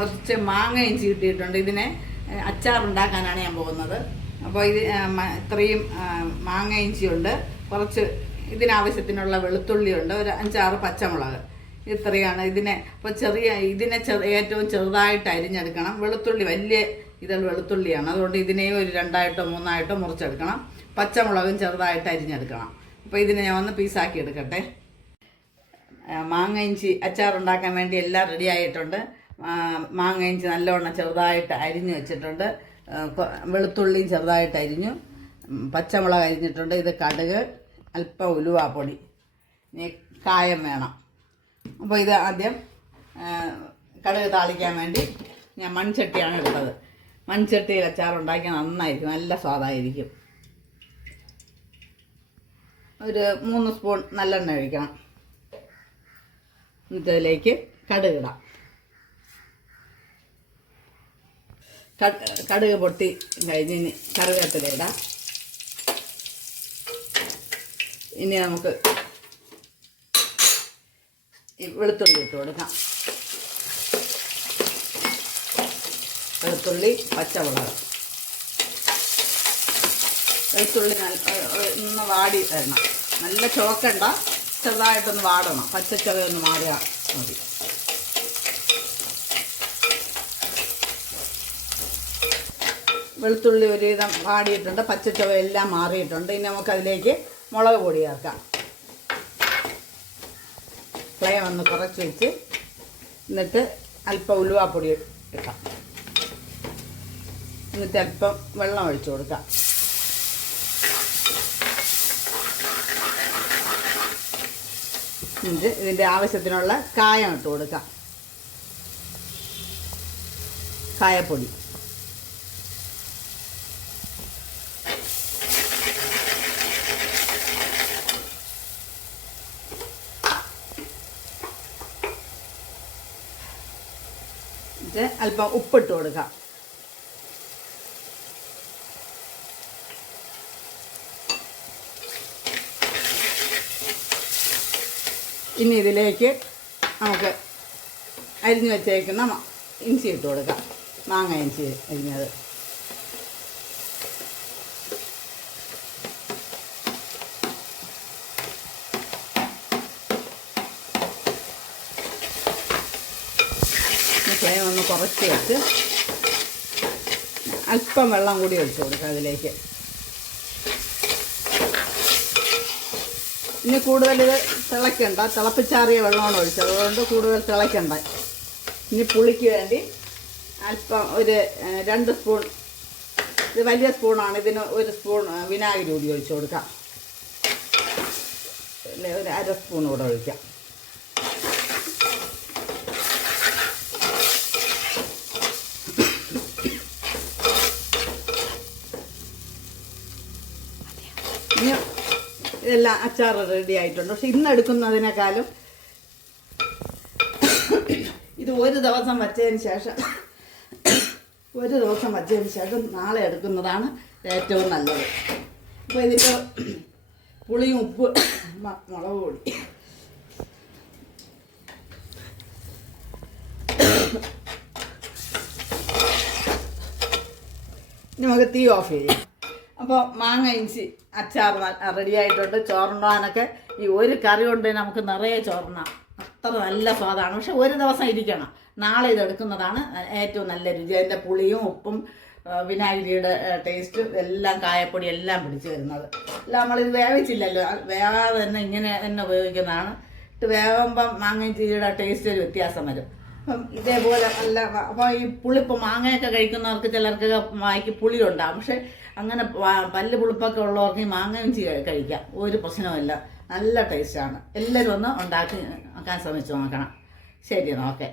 കുറച്ച് മാങ്ങ ഇഞ്ചി കിട്ടിയിട്ടുണ്ട്. ഇതിനെ അച്ചാറുണ്ടാക്കാനാണ് ഞാൻ പോകുന്നത്. അപ്പോൾ ഇത് ഇത്രയും മാങ്ങ ഇഞ്ചിയുണ്ട്. കുറച്ച് ഇതിനാവശ്യത്തിനുള്ള വെളുത്തുള്ളിയുണ്ട് ഒരു അഞ്ചാറ് പച്ചമുളക്. ഇത്രയാണ് ഇതിനെ ഇപ്പോൾ ചെറിയ ഇതിനെ ഏറ്റവും ചെറുതായിട്ട് അരിഞ്ഞെടുക്കണം. വെളുത്തുള്ളി വലിയ ഇതൾ വെളുത്തുള്ളിയാണ്. അതുകൊണ്ട് ഇതിനെയും ഒരു രണ്ടായിട്ടോ മൂന്നായിട്ടോ മുറിച്ചെടുക്കണം. പച്ചമുളകും ചെറുതായിട്ട് അരിഞ്ഞെടുക്കണം. അപ്പോൾ ഇതിനെ ഞാൻ ഒന്ന് പീസാക്കി എടുക്കട്ടെ. മാങ്ങ ഇഞ്ചി അച്ചാറുണ്ടാക്കാൻ വേണ്ടി എല്ലാം റെഡി ആയിട്ടുണ്ട്. ആ, മാങ്ങ ഇഞ്ചി നല്ലവണ്ണം ചെറുതായിട്ട് അരിഞ്ഞു വെച്ചിട്ടുണ്ട്. വെളുത്തുള്ളിയും ചെറുതായിട്ട് അരിഞ്ഞു. പച്ചമുളക് അരിഞ്ഞിട്ടുണ്ട്. ഇത് കടുക് അല്പം ഉലുവാപ്പൊടി. ഇനി കായം വേണം. അപ്പോൾ ഇത് ആദ്യം കടുക് താളിക്കാൻ വേണ്ടി ഞാൻ മൺചട്ടിയാണ് എടുത്തത് മൺചട്ടിയിൽ അച്ചാറുണ്ടാക്കിയാൽ നന്നായിരിക്കും. നല്ല സ്വാദായിരിക്കും. ഒരു മൂന്ന് സ്പൂൺ നല്ലെണ്ണ ഒഴിക്കണം. എന്നിട്ട് അതിലേക്ക് കടുക് പൊട്ടി കഴിഞ്ഞ് കറിവേപ്പില ഇടാം. ഇനി നമുക്ക് വെളുത്തുള്ളി ഇട്ട് കൊടുക്കാം. വെളുത്തുള്ളി പച്ചമുളക്. വെളുത്തുള്ളി ഒന്ന് വാടി വരണം. നല്ല ചോക്കണ്ട ചെറുതായിട്ടൊന്ന് വാടണം. പച്ചച്ചവയൊന്ന് മാറിയാൽ മതി. വെളുത്തുള്ളി ഒരുവിധം വാടിയിട്ടുണ്ട് പച്ചച്ചവ എല്ലാം മാറിയിട്ടുണ്ട്. ഇനി നമുക്കതിലേക്ക് മുളക് പൊടി ചേർക്കാം. ഫ്ലെയിം ഒന്ന് കുറച്ച് വെച്ച് എന്നിട്ട് അല്പം ഉലുവാപ്പൊടി ഇട്ടാം. എന്നിട്ട് അല്പം വെള്ളം ഒഴിച്ചു കൊടുക്കാം. എന്നിട്ട് ഇതിന്റെ ആവശ്യത്തിനുള്ള കായം ഇട്ട് കൊടുക്കാം. കായപ്പൊടി. എന്നിട്ട് അല്പം ഉപ്പിട്ട് കൊടുക്കാം. ഇനി ഇതിലേക്ക് നമുക്ക് അരിഞ്ഞു വെച്ചേക്കുന്ന ഇഞ്ചി ഇട്ട് കൊടുക്കാം. മാങ്ങ ഇഞ്ചി അരിഞ്ഞത്. ഫ്ലെയിം ഒന്ന് കുറച്ച് വെച്ച് അല്പം വെള്ളം കൂടി ഒഴിച്ചു കൊടുക്കാം അതിലേക്ക്. ഇനി കൂടുതൽ ഇത് തിളയ്ക്കണ്ട തിളപ്പിച്ചാറിയ വെള്ളമാണ് ഒഴിച്ചത്. അതുകൊണ്ട് കൂടുതൽ തിളയ്ക്കണ്ട ഇനി പുളിക്ക് വേണ്ടി അല്പം ഒരു രണ്ട് സ്പൂൺ ഇത് വലിയ സ്പൂണാണ്. ഇതിന് ഒരു സ്പൂൺ വിനാഗിരി കൂടി ഒഴിച്ചു കൊടുക്കാം. ഒരു അര സ്പൂൺ കൂടെ ഒഴിക്കാം ഇനി ഇതെല്ലാം അച്ചാർ റെഡി ആയിട്ടുണ്ട്. പക്ഷെ ഇന്ന് എടുക്കുന്നതിനേക്കാളും ഇത് ഒരു ദിവസം വച്ചതിന് ശേഷം ഒരു ദിവസം വച്ചതിന് ശേഷം നാളെ എടുക്കുന്നതാണ് ഏറ്റവും നല്ലത്. അപ്പോൾ ഇതിന്റെ പുളിയും ഉപ്പ് മുളക് പൊടി. നമുക്ക് തീ ഓഫ് ചെയ്യാം. അപ്പോൾ മാങ്ങ ഇഞ്ചി അച്ചാർ റെഡി ആയിട്ടുണ്ട്. ചോറണ്ടാനൊക്കെ ഈ ഒരു കറി കൊണ്ട് നമുക്ക് നിറയെ ചോറുണ്ണാം അത്ര നല്ല സ്വാദാണ്. പക്ഷെ ഒരു ദിവസം ഇരിക്കണം. നാളെ ഇതെടുക്കുന്നതാണ് ഏറ്റവും നല്ല രുചി. അതിന്റെ പുളിയും ഉപ്പും വിനാഗിരിയുടെ ടേസ്റ്റും എല്ലാം കായപ്പൊടി എല്ലാം പിടിച്ചു വരുന്നത്. അല്ല നമ്മളിത് വേവിച്ചില്ലല്ലോ. വേവാതെ തന്നെ ഇങ്ങനെ തന്നെ ഉപയോഗിക്കുന്നതാണ്. ഇട്ട് വേവുമ്പം മാങ്ങ ഇഞ്ചിയുടെ ടേസ്റ്റ് ഒരു വ്യത്യാസം വരും. ഇതേപോലെ നല്ല അപ്പോൾ ഈ പുളിപ്പ് മാങ്ങയൊക്കെ കഴിക്കുന്നവർക്ക് ചിലർക്ക് വായിക്ക് പുളിയുണ്ടാകും പക്ഷെ അങ്ങനെ പല്ല് പുളിപ്പൊക്കെ ഉള്ളവർക്ക് ഈ മാങ്ങ ഇഞ്ചി കഴിക്കാം. ഒരു പ്രശ്നവുമില്ല നല്ല ടേസ്റ്റാണ് എല്ലാവരും ഒന്ന് ഉണ്ടാക്കി ആക്കാൻ ശ്രമിച്ചു നോക്കണം. ശരി എന്നാൽ ഓക്കെ.